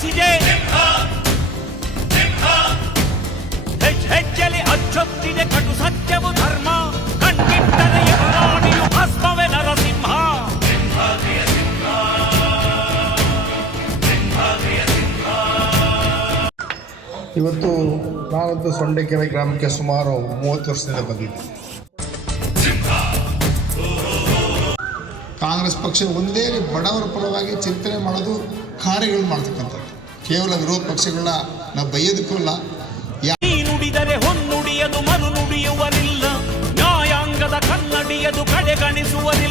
ಘೋಷಿಸಿದೆ. ಹೆಜ್ಜೆಲಿ ಅಚ್ಚೊತ್ತಿದೆ ಕಟು ಸತ್ಯವು ಧರ್ಮ, ಕಣ್ಬಿಟ್ಟರೆ ಎದುರಾಳಿಯು ಭಸ್ಮವೇ ನರಸಿಂಹ. ಇವತ್ತು ನಾನಂತೂ ಸೊಂಡೆಕೆರೆ ಗ್ರಾಮಕ್ಕೆ ಸುಮಾರು 30 ವರ್ಷದಿಂದ ಬಂದಿದ್ದೆ. ಕಾಂಗ್ರೆಸ್ ಪಕ್ಷ ಒಂದೇ ಬಡವರ ಪರವಾಗಿ ಚಿಂತನೆ ಮಾಡೋದು, ಕಾರ್ಯಗಳು ಮಾಡ್ತಕ್ಕಂಥದ್ದು. ಕೇವಲ ವಿರೋಧ ಪಕ್ಷಗಳನ್ನ ನಾವು ಬೈಯೋದಕ್ಕೂ ಅಲ್ಲ. ನುಡಿದರೆ ಹೊನ್ನುಡಿಯದು ಮರು ನುಡಿಯುವರಿಲ್ಲ, ನ್ಯಾಯಾಂಗದ ಕನ್ನಡಿಯದು ಕಡೆಗಣಿಸುವರಿಲ್ಲ.